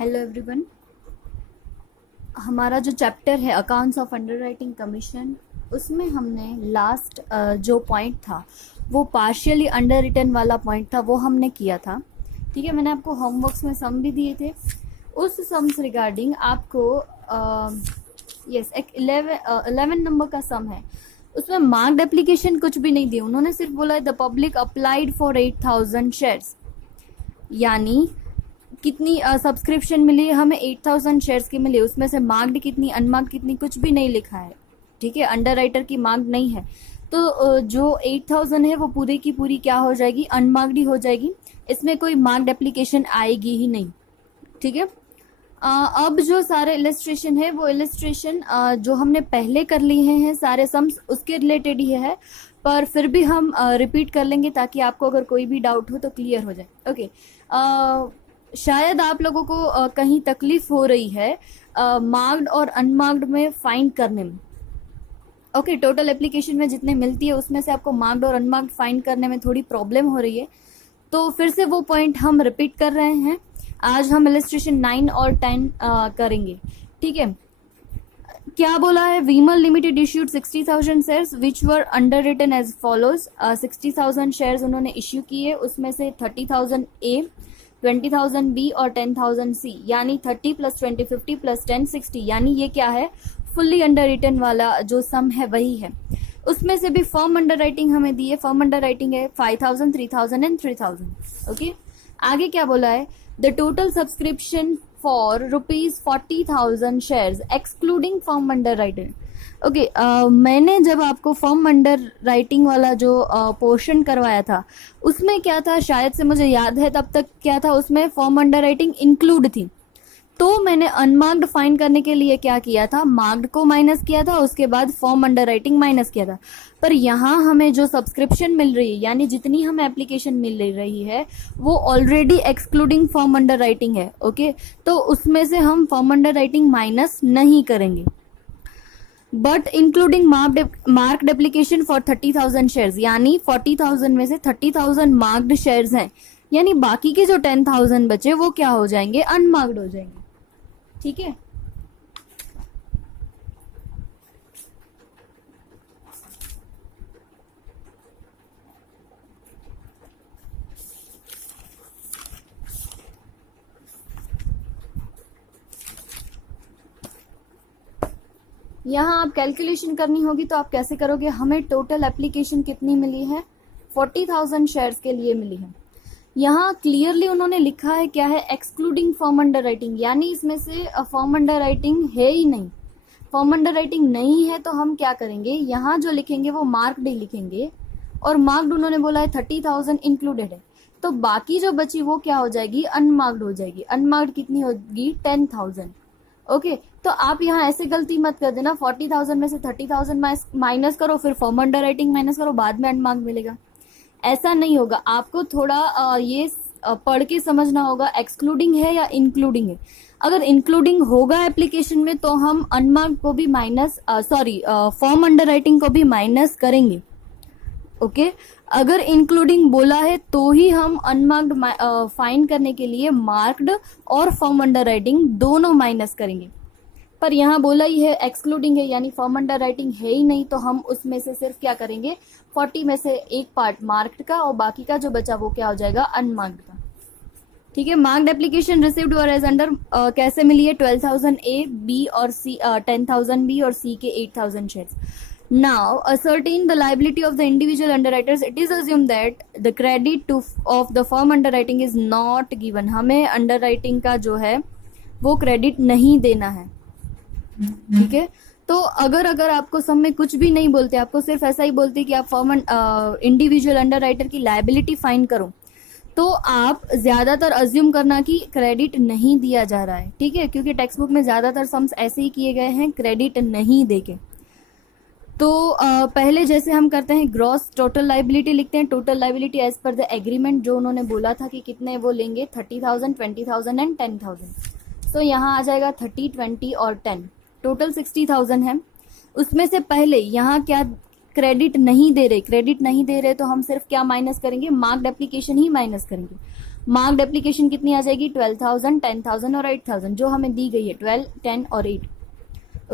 Hello everyone. हमारा जो chapter है अकाउंट्स ऑफ अंडरराइटिंग कमीशन, उसमें हमने लास्ट जो पॉइंट था वो पार्शियली अंडर रिटन वाला पॉइंट था, वो हमने किया था। ठीक है, मैंने आपको होमवर्क्स में सम भी दिए थे। उस सम्स रिगार्डिंग आपको एक 11 नंबर का सम है, उसमें मार्क्ड एप्लीकेशन कुछ भी नहीं दिया। उन्होंने सिर्फ बोला the public applied for 8,000 shares, यानी कितनी सब्सक्रिप्शन मिली है हमें, 8,000 शेयर्स की मिली। उसमें से मार्क्ड कितनी, अनमार्क्ड कितनी, कुछ भी नहीं लिखा है। ठीक है, अंडर राइटर की मार्क्ड नहीं है, तो जो 8,000 है वो पूरी की पूरी क्या हो जाएगी, अनमार्क्ड ही हो जाएगी। इसमें कोई मार्क्ड एप्लीकेशन आएगी ही नहीं। ठीक है, अब जो सारे इलस्ट्रेशन है वो इलस्ट्रेशन जो हमने पहले कर लिए हैं सारे सम्स उसके रिलेटेड ही है, पर फिर भी हम रिपीट कर लेंगे ताकि आपको अगर कोई भी डाउट हो तो क्लियर हो जाए। ओके, शायद आप लोगों को कहीं तकलीफ हो रही है मार्क्ड और अनमार्क्ड में फाइंड करने में। ओके, टोटल एप्लीकेशन में जितने मिलती है उसमें से आपको मार्क्ड और अनमार्क्ड फाइंड करने में थोड़ी प्रॉब्लम हो रही है, तो फिर से वो पॉइंट हम रिपीट कर रहे हैं। आज हम इलस्ट्रेशन 9 और 10 करेंगे। ठीक है, क्या बोला है, Vimal limited issued 60,000 shares which were underwritten as follows. 60,000 shares उन्होंने इश्यू किए, उसमें से 30,000 ए, 20,000 बी और 10,000 सी, यानी 30 + 20 50 + 10 60, यानी ये क्या है, फुल्ली अंडर रिटन वाला जो सम है वही है। उसमें से भी फर्म अंडर राइटिंग हमें दी है, फर्म अंडर राइटिंग है 5,000, 3,000 एंड 3,000। ओके, आगे क्या बोला है, the total subscription for ₹40,000 shares excluding firm under writing. Okay, मैंने जब आपको फर्म अंडर राइटिंग वाला जो पोर्शन करवाया था उसमें क्या था, शायद से मुझे याद है तब तक क्या था, उसमें फर्म अंडर राइटिंग इंक्लूड थी। तो मैंने अनमार्क्ड फाइंड करने के लिए क्या किया था, मार्क्ड को माइनस किया था, उसके बाद फॉर्म अंडर राइटिंग माइनस किया था। पर यहाँ हमें जो सब्सक्रिप्शन मिल रही है, यानी जितनी हमें एप्लीकेशन मिल रही है वो already excluding form under writing है। ओके, तो उसमें से हम फॉर्म अंडर राइटिंग माइनस नहीं करेंगे, but including marked application for 30,000 shares, यानी 40,000 में से 30,000 मार्क्ड शेयर्स हैं, यानी बाकी के जो 10,000 बचे वो क्या हो जाएंगे, अनमार्क्ड हो जाएंगे। ठीक है, यहाँ आप कैलकुलेशन करनी होगी तो आप कैसे करोगे, हमें टोटल एप्लीकेशन कितनी मिली है, 40,000 शेयर्स के लिए मिली है। यहाँ क्लियरली उन्होंने लिखा है क्या है, एक्सक्लूडिंग फर्म अंडर राइटिंग, यानी इसमें से फर्म अंडर राइटिंग है ही नहीं। फर्म अंडर राइटिंग नहीं है तो हम क्या करेंगे, यहाँ जो लिखेंगे वो मार्क्ड ही लिखेंगे, और मार्क्ड उन्होंने बोला है 30,000 इंक्लूडेड है, तो बाकी जो बची वो क्या हो जाएगी, अनमार्क्ड हो जाएगी। अनमार्क्ड कितनी होगी, 10,000। ओके, तो आप यहाँ ऐसे गलती मत कर देना, 40,000 में से 30,000 माइनस करो, फिर फर्म अंडर राइटिंग माइनस करो, बाद में अनमार्क्ड मिलेगा। ऐसा नहीं होगा, आपको थोड़ा ये पढ़ के समझना होगा, एक्सक्लूडिंग है या इंक्लूडिंग है। अगर इंक्लूडिंग होगा एप्लीकेशन में तो हम अनमार्क्ड को भी माइनस, फॉर्म अंडर राइटिंग को भी माइनस करेंगे। ओके, अगर इंक्लूडिंग बोला है तो ही हम अनमार्क्ड फाइंड करने के लिए मार्क्ड और फॉर्म अंडर राइटिंग दोनों माइनस करेंगे। पर यहाँ बोला ही है एक्सक्लूडिंग है, यानी फर्म अंडर राइटिंग है ही नहीं, तो हम उसमें से सिर्फ क्या करेंगे, 40 में से एक पार्ट मार्क्ड का और बाकी का जो बचा वो क्या हो जाएगा, अनमार्क्ड का। ठीक है, मार्क्ड एप्लीकेशन रिसीव्ड और एज अंडर कैसे मिली है, 12,000 ए, बी और सी, 10,000 बी और सी के 8,000 shares. Now, ascertain the liability of the individual underwriters. It is assumed that the credit of the firm underwriting is not given. हमें underwriting का जो है वो क्रेडिट नहीं देना है। ठीक है, तो अगर आपको सम में कुछ भी नहीं बोलते, आपको सिर्फ ऐसा ही बोलते कि आप फर्म इंडिविजुअल अंडरराइटर की लायबिलिटी फाइंड करो, तो आप ज्यादातर अज्यूम करना कि क्रेडिट नहीं दिया जा रहा है। ठीक है, क्योंकि टेक्स्ट बुक में ज्यादातर सम्स ऐसे ही किए गए हैं, क्रेडिट नहीं देके। तो पहले जैसे हम करते हैं, ग्रॉस टोटल लाइबिलिटी लिखते हैं, total liability as per the agreement जो उन्होंने बोला था कि कितने वो लेंगे, 30,000, 20,000 एंड 10,000। तो यहाँ आ जाएगा 30, 20 और 10, टोटल 60,000 है। उसमें से पहले यहाँ क्या क्रेडिट नहीं दे रहे तो हम सिर्फ क्या माइनस करेंगे, मार्क्ड एप्लीकेशन ही माइनस करेंगे। मार्क्ड एप्लीकेशन कितनी आ जाएगी, 12,000, 10,000 और 8,000 जो हमें दी गई है, 12, 10 और 8।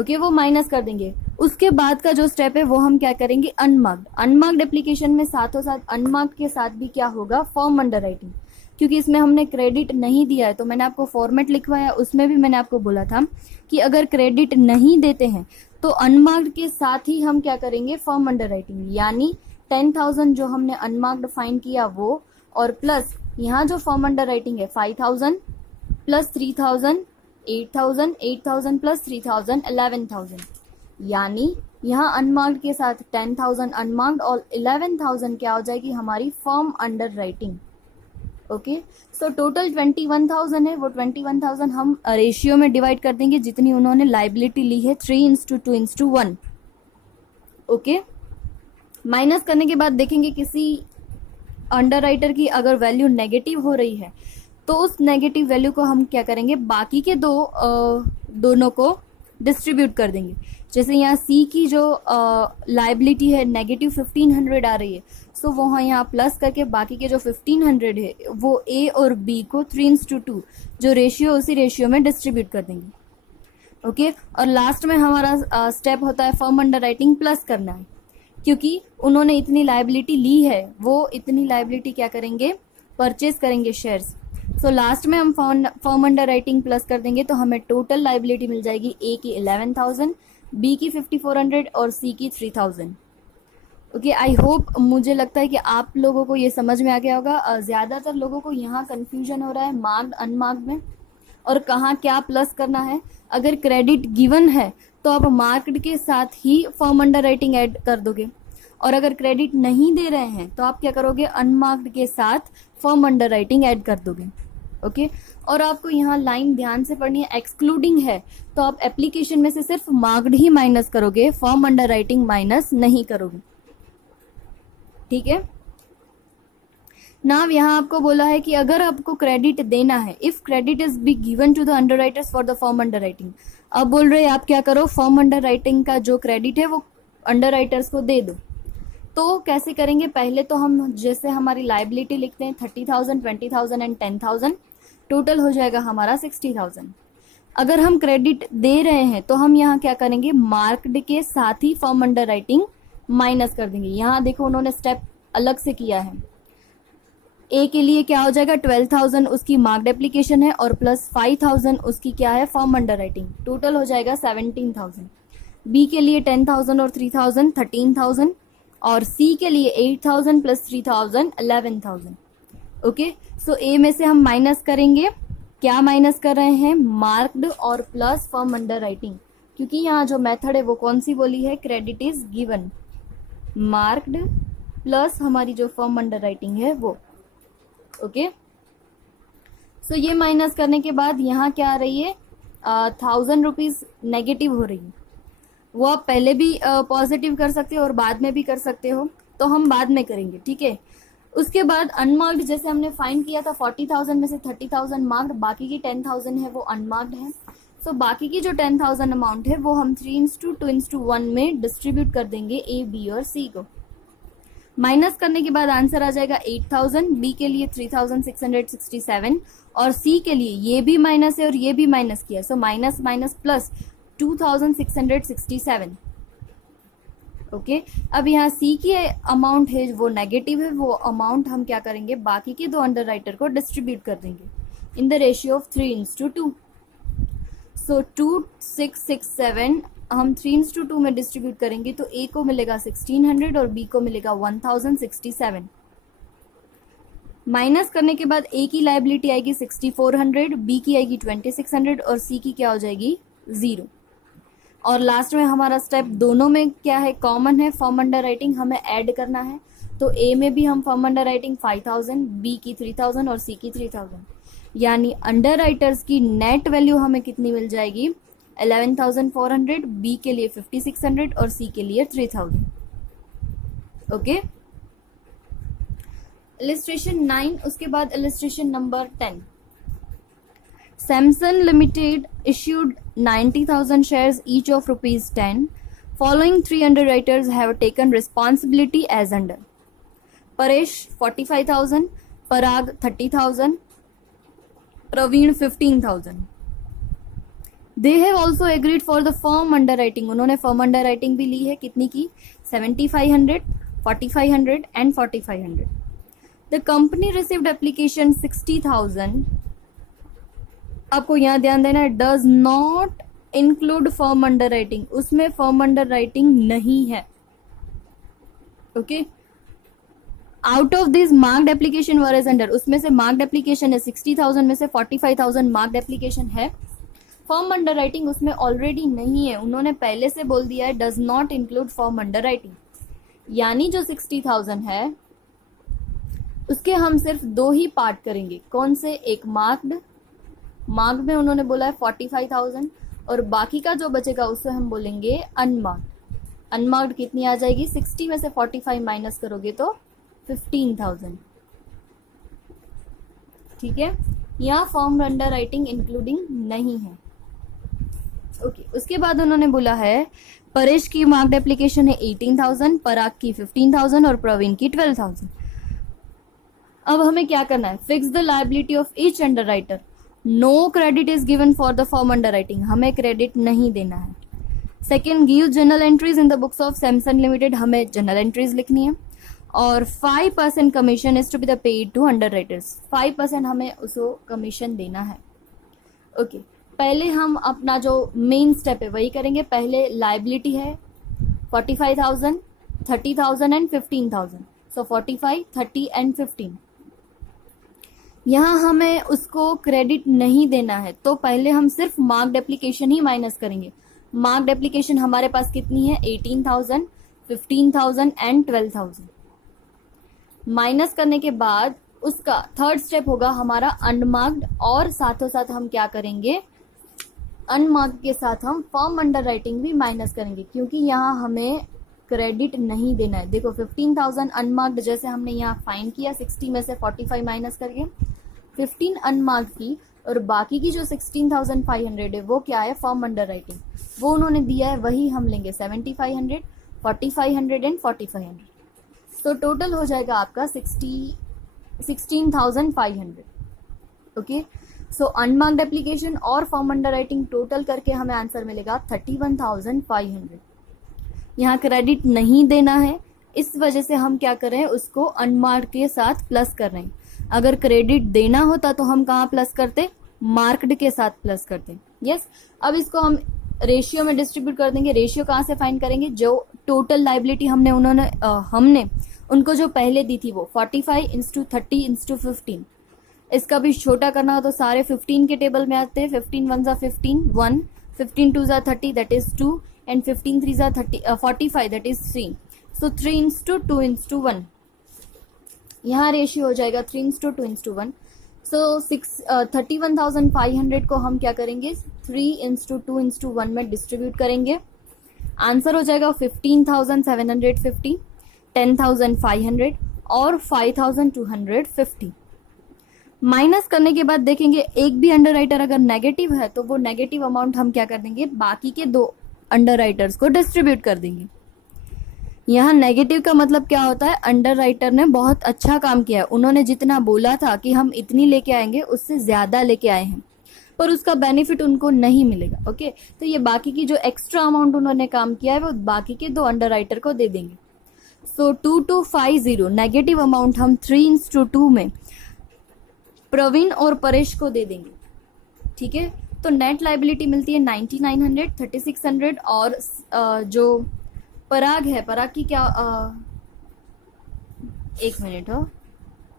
ओके, वो माइनस कर देंगे। उसके बाद का जो स्टेप है वो हम क्या करेंगे, अनमार्क्ड एप्लीकेशन में साथों साथ अनमार्क्ड के साथ भी क्या होगा, फॉर्म अंडर राइटिंग। क्योंकि इसमें हमने क्रेडिट नहीं दिया है तो मैंने आपको फॉर्मेट लिखवाया, उसमें भी मैंने आपको बोला था कि अगर क्रेडिट नहीं देते हैं तो अनमार्क्ड के साथ ही हम क्या करेंगे, फॉर्म अंडर राइटिंग। यानी 10,000 जो हमने अनमार्क्ड फाइन किया वो, और प्लस यहाँ जो फॉर्म अंडर राइटिंग है 5,000 प्लस 3,000, 8,000, 8,000 प्लस 3,000, 11,000। यानी यहाँ अनमार्क्ड के साथ 10,000 अनमार्क्ड और 11,000 क्या हो जाएगी, हमारी form under writing. Okay, so total 21,000 है, वो 21,000 हम रेशियो में डिवाइड कर देंगे जितनी उन्होंने लाइबिलिटी ली है, 3:2:1। ओके, माइनस करने के बाद देखेंगे किसी अंडर राइटर की अगर वैल्यू नेगेटिव हो रही है तो उस नेगेटिव वैल्यू को हम क्या करेंगे, बाकी के दोनों को डिस्ट्रीब्यूट कर देंगे। जैसे यहाँ सी की जो लाइबिलिटी है नेगेटिव 1,500 आ रही है, सो वो यहाँ प्लस करके बाकी के जो 1,500 है वो ए और बी को 3:2 जो रेशियो उसी रेशियो में डिस्ट्रीब्यूट कर देंगे। ओके, और लास्ट में हमारा स्टेप होता है फर्म अंडर राइटिंग प्लस करना है, क्योंकि उन्होंने इतनी लाइबिलिटी ली है, वो इतनी लाइबिलिटी क्या करेंगे, परचेज करेंगे शेयर्स। सो लास्ट में हम फर्म अंडर राइटिंग प्लस कर देंगे तो हमें टोटल लाइबिलिटी मिल जाएगी, ए की 11,000, बी की 5,400 और सी की 3,000। ओके, आई होप, मुझे लगता है कि आप लोगों को ये समझ में आ गया होगा। ज़्यादातर लोगों को यहाँ कन्फ्यूजन हो रहा है मार्क्ड अनमार्क्ड में, और कहाँ क्या प्लस करना है। अगर क्रेडिट गिवन है तो आप मार्क्ड के साथ ही फर्म अंडर राइटिंग ऐड कर दोगे, और अगर क्रेडिट नहीं दे रहे हैं तो आप क्या करोगे, अनमार्क्ड के साथ फर्म अंडर राइटिंग ऐड कर दोगे। ओके, और आपको यहाँ लाइन ध्यान से पढ़नी है, एक्सक्लूडिंग है तो आप एप्लीकेशन में से सिर्फ मार्क्ड ही माइनस करोगे, फर्म अंडर राइटिंग माइनस नहीं करोगे। ठीक है, नाउ यहाँ आपको बोला है कि अगर आपको क्रेडिट देना है, if credit is be given to the underwriters for the firm underwriting, अब बोल रहे हैं आप क्या करो, फर्म अंडर राइटिंग का जो क्रेडिट है वो अंडर राइटर्स को दे दो। तो कैसे करेंगे, पहले तो हम जैसे हमारी लाइबिलिटी लिखते हैं 30,000, 20,000 एंड 10,000, टोटल हो जाएगा हमारा 60,000। अगर हम क्रेडिट दे रहे हैं तो हम यहाँ क्या करेंगे, मार्क्ड के साथ ही फर्म अंडर राइटिंग माइनस कर देंगे। यहाँ देखो उन्होंने स्टेप अलग से किया है। ए के लिए क्या हो जाएगा, 12,000 उसकी मार्क्ड एप्लीकेशन है और प्लस 5,000 उसकी क्या है, फर्म अंडर राइटिंग, टोटल हो जाएगा 17,000। बी के लिए 10,000 और 3,000, 13,000, और सी के लिए 8,000 प्लस 3,000, 11,000। ओके, सो ए में से हम माइनस करेंगे, क्या माइनस कर रहे हैं, मार्क्ड और प्लस फर्म अंडर राइटिंग, क्योंकि यहाँ जो मेथड है वो कौन सी बोली है, credit is given, marked plus हमारी जो फर्म अंडर राइटिंग है वो। ओके, सो ये माइनस करने के बाद यहाँ क्या आ रही है, 1,000 रुपीज नेगेटिव हो रही है। वो आप पहले भी पॉजिटिव कर सकते हो और बाद में भी कर सकते हो, तो हम बाद में करेंगे। ठीक है, उसके बाद अनमार्क्ड जैसे हमने फाइन किया था, 40,000 में से 30,000 मार्क्ड, बाकी की 10,000 है वो अनमार्क्ड है। सो बाकी की जो 10,000 अमाउंट है वो हम 3:2:1 में डिस्ट्रीब्यूट कर देंगे ए, बी और सी को। माइनस करने के बाद आंसर आ जाएगा 8,000, बी के लिए 3,667 और सी के लिए ये भी माइनस है और ये भी माइनस किया, so minus minus plus 2,667। Okay, अब यहाँ सी की अमाउंट है वो नेगेटिव है, वो अमाउंट हम क्या करेंगे, बाकी के दो अंडर राइटर को डिस्ट्रीब्यूट कर देंगे इन द रेशियो ऑफ 3:2। सो 2,667 हम 3:2 में डिस्ट्रीब्यूट करेंगे तो ए को मिलेगा 1,600 और बी को मिलेगा 1,067। माइनस करने के बाद ए की लाइबिलिटी आएगी 6,400, बी की आएगी 2,600 और सी की क्या हो जाएगी 0। और लास्ट में हमारा स्टेप दोनों में क्या है, कॉमन है, फर्म अंडर राइटिंग हमें ऐड करना है। तो ए में भी हम फर्म अंडर राइटिंग 5,000, बी की 3,000 और सी की 3,000, यानी अंडर राइटर्स की नेट वैल्यू हमें कितनी मिल जाएगी, 11,400, बी के लिए 5,600 और सी के लिए 3,000। ओके, इलिस्ट्रेशन 9, उसके बाद illustration number 10। Samsung Limited issued 90,000 shares each of rupees 10 Following 3 underwriters have taken responsibility as under. Paresh 45,000, Parag 30,000, Praveen 15,000. They have also agreed for the firm underwriting. उन्होंने firm underwriting भी ली है, कितनी की? 7,500, 4,500 and 4,500. The company received application 60,000. आपको यहाँ ध्यान देना है, does not include firm underwriting. उसमें firm underwriting नहीं है. Okay. Out of these marked application were as under. उसमें से marked application है 60,000 में से 45,000 marked application है. Firm underwriting उसमें already नहीं है. उन्होंने पहले से बोल दिया है does not include firm underwriting. यानी जो 60,000 है उसके हम सिर्फ 2 ही पार्ट करेंगे. कौन से? एक मार्क्ड में उन्होंने बोला है 45,000 और बाकी का जो बचेगा उससे हम बोलेंगे अनमार्क्ड. अनमार्क्ड कितनी आ जाएगी? 60 में से 45 माइनस करोगे तो 15,000. ठीक है, यहाँ फॉर्म अंडर राइटिंग इंक्लूडिंग नहीं है. ओके, उसके बाद उन्होंने बोला है परेश की मार्क्ड एप्लीकेशन है 18,000, पराग की 15,000 और प्रवीण की 12,000. अब हमें क्या करना है? Fix the liability of each underwriter. No credit is given for the form underwriting. हमें क्रेडिट नहीं देना है. Second, give general entries in the books of Samsung limited. हमें जनरल एंट्रीज लिखनी है. और 5% कमीशन to be the paid to underwriters राइटर्स. 5% हमें उसको कमीशन देना है. ओके, पहले हम अपना जो मेन स्टेप है वही करेंगे. पहले लायबिलिटी है 45,000, 30,000 एंड 15,000. So 45, 30 and 15. यहाँ हमें उसको क्रेडिट नहीं देना है तो पहले हम सिर्फ मार्क्ड एप्लीकेशन ही माइनस करेंगे. मार्क्ड एप्लीकेशन हमारे पास कितनी है? 18,000, 15,000 एंड 12,000. माइनस करने के बाद उसका थर्ड स्टेप होगा हमारा अनमार्क्ड, और साथों साथ हम क्या करेंगे? अनमार्क्ड के साथ हम फॉर्म अंडर राइटिंग भी माइनस करेंगे क्योंकि यहाँ हमें क्रेडिट नहीं देना है. देखो 15,000 अनमार्क्ड जैसे हमने यहाँ फाइन किया 60 में से 45 माइनस करके 15 अनमार्क्ड की, और बाकी की जो 16,500 है वो क्या है? Form under writing. वो उन्होंने दिया है वही हम लेंगे 7,500, 4,500 एंड 4,500. तो टोटल हो जाएगा आपका 16,500. ओके, सो अनमार्क्ड एप्लीकेशन और फॉर्म अंडर राइटिंग टोटल करके हमें आंसर मिलेगा 31,500. यहाँ क्रेडिट नहीं देना है, इस वजह से हम क्या कर रहे हैं? उसको अनमार्क्ड के साथ प्लस कर रहे हैं. अगर क्रेडिट देना होता तो हम कहाँ प्लस करते? मार्क्ड के साथ प्लस करते. यस. अब इसको हम रेशियो में डिस्ट्रीब्यूट कर देंगे. रेशियो कहाँ से फाइंड करेंगे? जो टोटल लायबिलिटी हमने उनको जो पहले दी थी वो 45:30:15. इसका भी छोटा करना हो तो सारे 15 के टेबल में आते हैं. 15 1 15, 1, 15 2 30 that is 2, and 15 3 45 that is 3. सो 3:2:1. यहाँ रेशियो हो जाएगा 3:2:1. सो 31,500 को हम क्या करेंगे? 3:2:1 में डिस्ट्रीब्यूट करेंगे. आंसर हो जाएगा 15,750, 10,500 और 5,250. माइनस करने के बाद देखेंगे एक भी अंडर राइटर अगर नेगेटिव है तो वो नेगेटिव अमाउंट हम क्या कर देंगे? बाकी के 2 अंडर राइटर्स को डिस्ट्रीब्यूट कर देंगे. यहाँ नेगेटिव का मतलब क्या होता है? अंडर राइटर ने बहुत अच्छा काम किया है. उन्होंने जितना बोला था कि हम इतनी लेके आएंगे उससे ज्यादा लेके आए हैं, पर उसका बेनिफिट उनको नहीं मिलेगा. ओके, तो ये बाकी की जो एक्स्ट्रा अमाउंट उन्होंने काम किया है वो बाकी के 2 अंडर राइटर को दे देंगे. सो 2250 नेगेटिव अमाउंट हम 3:2 में प्रवीण और परेश को दे देंगे. ठीक है, तो नेट लायबिलिटी मिलती है 9900, 3600 और जो पराग है, पराग की क्या एक मिनट हो,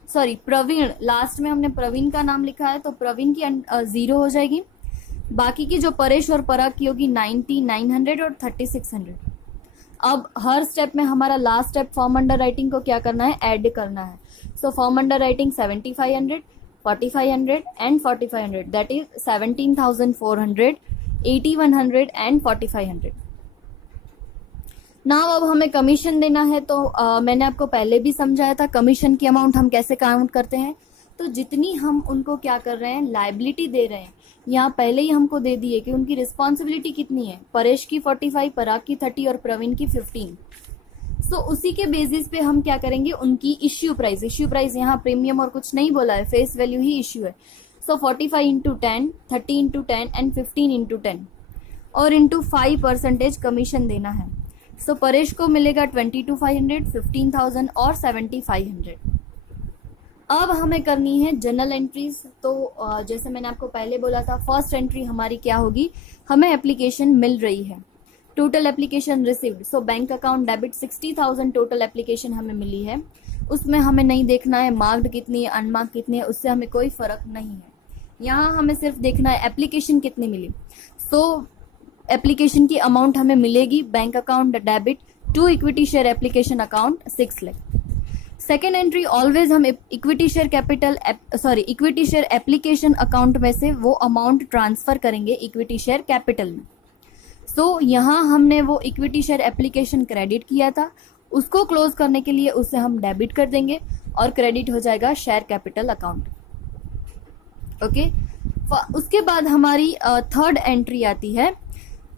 सॉरी प्रवीण, लास्ट में हमने प्रवीण का नाम लिखा है तो प्रवीण की 0 हो जाएगी. बाकी की जो परेश और पराग की होगी 9900 और 3600. अब हर स्टेप में हमारा last step form under writing को क्या करना है? ऐड करना है. So form under writing 7,500, 4,500 and 4,500 that is 17,400, 8,100 and 4,500. Now अब हमें कमीशन देना है तो मैंने आपको पहले भी समझाया था कमीशन की अमाउंट हम कैसे काउंट करते हैं. तो जितनी हम उनको क्या कर रहे हैं, लाइबिलिटी दे रहे हैं, यहाँ पहले ही हमको दे दिए कि उनकी रिस्पॉन्सिबिलिटी कितनी है, परेश की 45, पराग की 30 और प्रवीण की 15। सो उसी के बेसिस पे हम क्या करेंगे, उनकी इश्यू प्राइस यहाँ प्रीमियम और कुछ नहीं बोला है, फेस वैल्यू ही इश्यू है। सो 45 इंटू 10, 30 इंटू 10 एंड 15 इंटू 10 और इंटू 5% कमीशन देना है। सो परेश को मिलेगा 22,500, 15,000 और 7,500। अब हमें करनी है जनरल एंट्रीज। तो जैसे मैंने आपको पहले बोला था, फर्स्ट एंट्री हमारी क्या होगी, हमें एप्लीकेशन मिल रही है, टोटल एप्लीकेशन रिसीव्ड। सो bank account debit 60,000 total application हमें मिली है। उसमें हमें नहीं देखना है मार्क्ड कितनी है, अनमार्क्ड कितनी है, उससे हमें कोई फर्क नहीं है। यहाँ हमें सिर्फ देखना है एप्लीकेशन कितनी मिली। सो एप्लीकेशन की अमाउंट हमें मिलेगी, bank account debit to equity share application account 6 lakh. Second entry always हम इक्विटी शेयर एप्लीकेशन अकाउंट में से वो अमाउंट ट्रांसफर करेंगे इक्विटी शेयर कैपिटल में। सो यहाँ हमने वो इक्विटी शेयर एप्लीकेशन क्रेडिट किया था, उसको क्लोज करने के लिए उसे हम डेबिट कर देंगे और क्रेडिट हो जाएगा शेयर कैपिटल अकाउंट। ओके, उसके बाद हमारी थर्ड एंट्री आती है।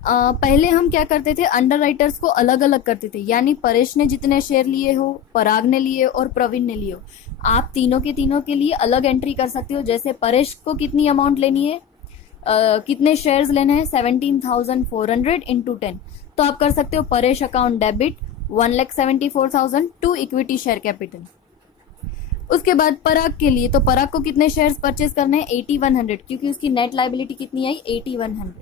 पहले हम क्या करते थे, अंडर राइटर्स को अलग अलग करते थे, यानी परेश ने जितने शेयर लिए हो, पराग ने लिए और प्रवीण ने लिए हो, आप तीनों के लिए अलग एंट्री कर सकते हो। जैसे परेश को कितनी अमाउंट लेनी है, कितने शेयर्स लेने हैं, 17,400 इंटू 10, तो आप कर सकते हो Paresh account debit 1,74,000 to equity share capital. उसके बाद पराग के लिए, तो पराग को कितने शेयर्स परचेज करने हैं, 8100, क्योंकि उसकी नेट लाइबिलिटी कितनी आई, 8100।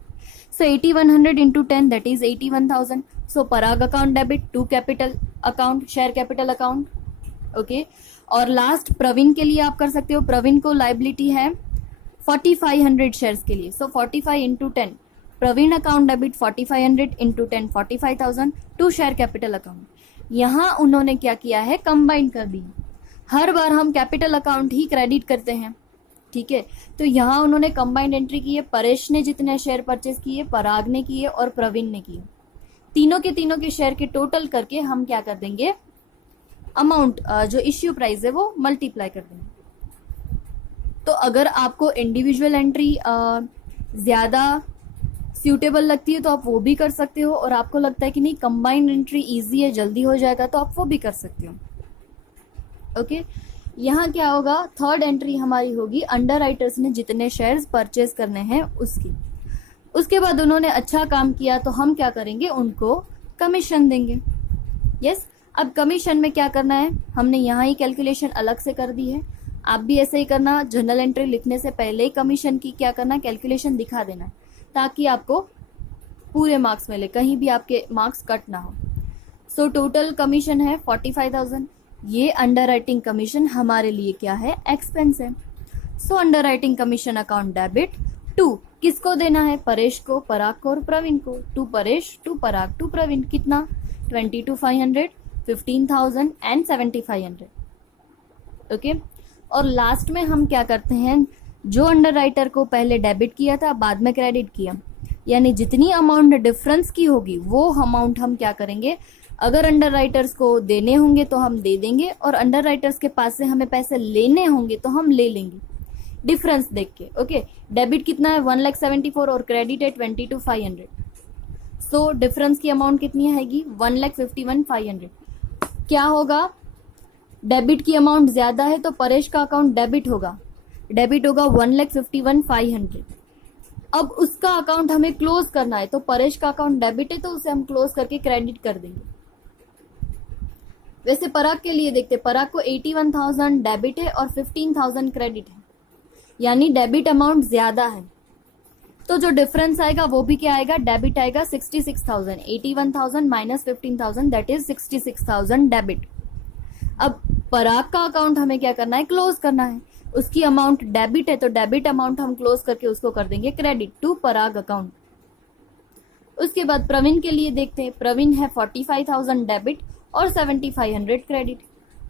So 8100 into 10 that is 81,000। So Parag account debit to capital account, share capital account. Okay, और लास्ट प्रवीण के लिए आप कर सकते हो, प्रवीण को लाइबिलिटी है 4500 शेयर्स के लिए। So 45 into 10, Praveen account debit 4500 into 10 45,000 to share capital account. यहाँ उन्होंने क्या किया है, कंबाइन कर दी। हर बार हम कैपिटल अकाउंट ही क्रेडिट करते हैं, ठीक है, तो यहाँ उन्होंने कंबाइंड एंट्री की है, परेश ने जितने शेयर परचेज किए, पराग ने किए और प्रवीण ने किए, तीनों के शेयर के टोटल करके हम क्या कर देंगे, अमाउंट जो इश्यू प्राइस है वो मल्टीप्लाई कर देंगे। तो अगर आपको इंडिविजुअल एंट्री ज़्यादा सूटेबल लगती है तो आप वो भी कर सकते हो, और आपको लगता है कि नहीं कंबाइंड एंट्री ईजी है, जल्दी हो जाएगा, तो आप वो भी कर सकते हो। ओके, यहाँ क्या होगा, थर्ड एंट्री हमारी होगी अंडर राइटर्स ने जितने शेयर्स परचेज करने हैं उसकी। उसके बाद उन्होंने अच्छा काम किया तो हम क्या करेंगे, उनको कमीशन देंगे। यस, अब कमीशन में क्या करना है, हमने यहाँ ही कैलकुलेशन अलग से कर दी है, आप भी ऐसे ही करना। जनरल एंट्री लिखने से पहले ही कमीशन की क्या करना, कैलकुलेशन दिखा देना, ताकि आपको पूरे मार्क्स मिले, कहीं भी आपके मार्क्स कट ना हो। सो टोटल कमीशन है 45,000। ये अंडर राइटिंग कमीशन हमारे लिए क्या है, एक्सपेंस है। So underwriting commission account debit to, किसको देना है, परेश को, पराग को और प्रवीण को। To Paresh, to Parag, to Praveen, कितना, 22,500, 15,000 एंड 7,500। ओके, और लास्ट में हम क्या करते हैं, जो अंडर राइटर को पहले डेबिट किया था बाद में क्रेडिट किया, यानी जितनी अमाउंट डिफरेंस की होगी वो अमाउंट हम क्या करेंगे, अगर अंडर राइटर्स को देने होंगे तो हम दे देंगे, और अंडर राइटर्स के पास से हमें पैसे लेने होंगे तो हम ले लेंगे, डिफरेंस देख के। ओके, डेबिट कितना है 1,74,000 और क्रेडिट है 22,500। सो डिफरेंस की अमाउंट कितनी आएगी, 1,51,500। क्या होगा, डेबिट की अमाउंट ज्यादा है तो परेश का अकाउंट डेबिट होगा 1,51,500। अब उसका अकाउंट हमें क्लोज करना है, तो परेश का अकाउंट डेबिट है तो उसे हम क्लोज करके क्रेडिट कर देंगे। वैसे पराग के लिए देखते, पराग को 81,000 डेबिट है और 15,000 क्रेडिट है, यानी डेबिट अमाउंट ज्यादा है, तो जो डिफरेंस आएगा वो भी क्या आएगा, डेबिट आएगा 66,000। 81,000 माइनस 15,000 दैट इज 66,000 डेबिट। अब पराग का अकाउंट हमें क्या करना है, क्लोज करना है, उसकी अमाउंट डेबिट है तो डेबिट अमाउंट हम क्लोज करके उसको कर देंगे क्रेडिट टू पराग अकाउंट। उसके बाद प्रवीण के लिए देखते हैं, प्रवीण है 45,000 डेबिट और 7,500 क्रेडिट,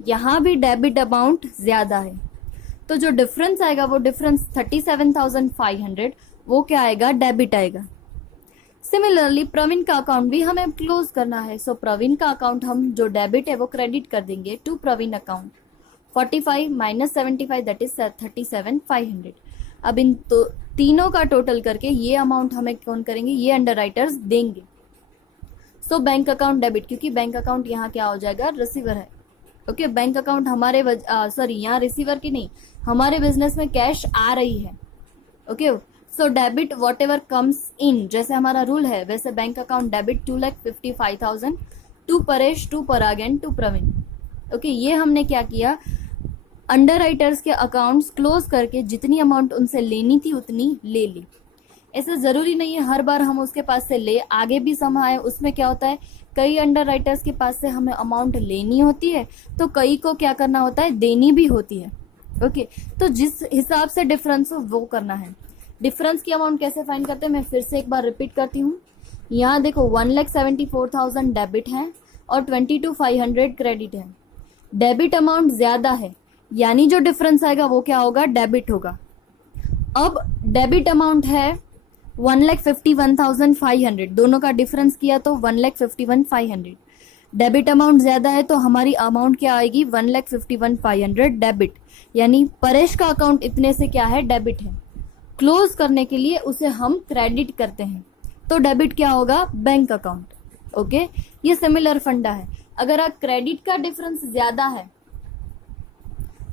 यहाँ भी डेबिट अमाउंट ज्यादा है, तो जो डिफरेंस आएगा वो डिफरेंस 37,500 वो क्या आएगा, डेबिट आएगा। सिमिलरली प्रवीण का अकाउंट भी हमें क्लोज करना है, सो प्रवीण का अकाउंट हम जो डेबिट है वो क्रेडिट कर देंगे to Praveen account 45 minus 75 that is 37,500। अब इन तो तीनों का टोटल करके ये अमाउंट हमें कौन करेंगे, ये अंडर राइटर्स देंगे। सो बैंक अकाउंट डेबिट, क्योंकि बैंक अकाउंट यहाँ क्या हो जाएगा, रिसीवर है। ओके, बैंक अकाउंट हमारे सॉरी यहाँ रिसीवर की नहीं, हमारे बिजनेस में कैश आ रही है। Okay, so debit whatever comes in, जैसे हमारा रूल है वैसे bank account debit 2,55,000 to Paresh, to Paragan, to Praveen. Okay, ये हमने क्या किया, अंडर राइटर्स के अकाउंट्स क्लोज करके जितनी अमाउंट उनसे लेनी थी उतनी ले ली। ऐसे जरूरी नहीं है हर बार हम उसके पास से ले, आगे भी सम आए उसमें क्या होता है, कई अंडर राइटर्स के पास से हमें अमाउंट लेनी होती है तो कई को क्या करना होता है, देनी भी होती है। ओके, तो जिस हिसाब से डिफरेंस हो वो करना है। डिफरेंस की अमाउंट कैसे फाइंड करते हैं, मैं फिर से एक बार रिपीट करती हूँ। यहाँ देखो 1,74,000 डेबिट है और 22,500 क्रेडिट है। डेबिट अमाउंट ज्यादा है, यानी जो डिफरेंस आएगा वो क्या होगा, डेबिट होगा। अब डेबिट अमाउंट है 1,51,500, दोनों का डिफरेंस किया तो 1,51,500। डेबिट अमाउंट ज्यादा है तो हमारी अमाउंट क्या आएगी, 1,51,500 डेबिट, यानी परेश का अकाउंट इतने से क्या है, डेबिट है। क्लोज करने के लिए उसे हम क्रेडिट करते हैं तो डेबिट क्या होगा, बैंक अकाउंट। ओके, ये सिमिलर फंडा है। अगर आप क्रेडिट का डिफरेंस ज्यादा है,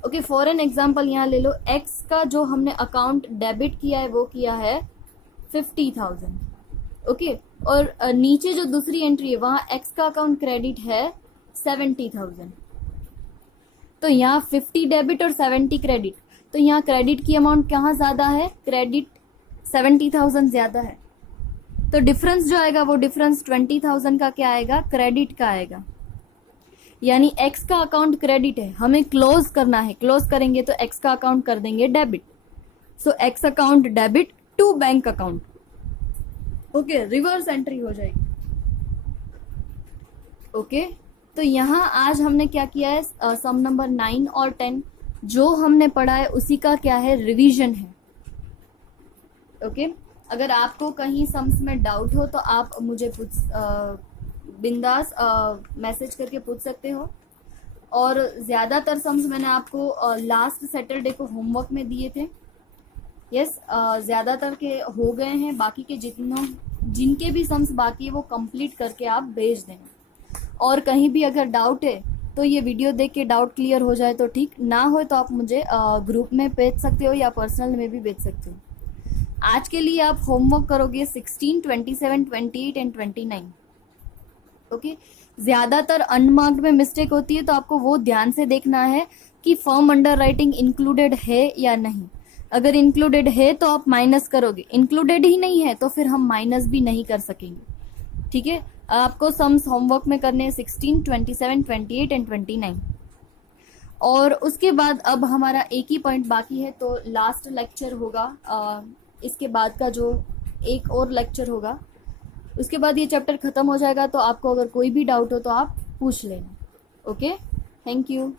ओके फॉर एन एग्जाम्पल यहाँ ले लो, एक्स का जो हमने अकाउंट डेबिट किया है वो किया है 50,000। ओके, और नीचे जो दूसरी एंट्री है वहां एक्स का अकाउंट क्रेडिट है 70,000। तो यहाँ 50 डेबिट और 70 क्रेडिट, तो यहाँ क्रेडिट की अमाउंट कहाँ ज्यादा है, क्रेडिट 70,000 ज्यादा है। तो डिफरेंस जो आएगा वो डिफरेंस 20,000 का क्या आएगा, क्रेडिट का आएगा। यानी एक्स का अकाउंट क्रेडिट है, हमें क्लोज करना है, क्लोज करेंगे तो एक्स का अकाउंट कर देंगे debit. So x account debit to bank account. Okay, reverse entry हो जाएगी। ओके, तो यहाँ आज हमने क्या किया है, सम नंबर 9 और 10 जो हमने पढ़ा है उसी का क्या है, रिवीजन है। ओके, अगर आपको कहीं सम्स में डाउट हो तो आप मुझे बिंदास मैसेज करके पूछ सकते हो। और ज़्यादातर सम्स मैंने आपको लास्ट सैटरडे को होमवर्क में दिए थे। यस, ज़्यादातर के हो गए हैं, बाकी के जिनके भी सम्स बाकी है वो कंप्लीट करके आप भेज देना। और कहीं भी अगर डाउट है तो ये वीडियो देख के डाउट क्लियर हो जाए तो ठीक, ना हो तो आप मुझे ग्रुप में भेज सकते हो या पर्सनल में भी भेज सकते हो। आज के लिए आप होमवर्क करोगे 16, 27, 28 एंड 29। ओके, ज्यादातर अनमार्क्ड में मिस्टेक होती है तो आपको वो ध्यान से देखना है कि फर्म अंडर राइटिंग इंक्लूडेड है या नहीं। अगर इंक्लूडेड है तो आप माइनस करोगे, इंक्लूडेड ही नहीं है तो फिर हम माइनस भी नहीं कर सकेंगे। ठीक है, आपको सम्स होमवर्क में करने हैं 16, 27, 28 एंड 29। और उसके बाद अब हमारा एक ही पॉइंट बाकी है, तो लास्ट लेक्चर होगा इसके बाद का जो एक और लेक्चर होगा, उसके बाद ये चैप्टर खत्म हो जाएगा। तो आपको अगर कोई भी डाउट हो तो आप पूछ लेना। Okay, thank you.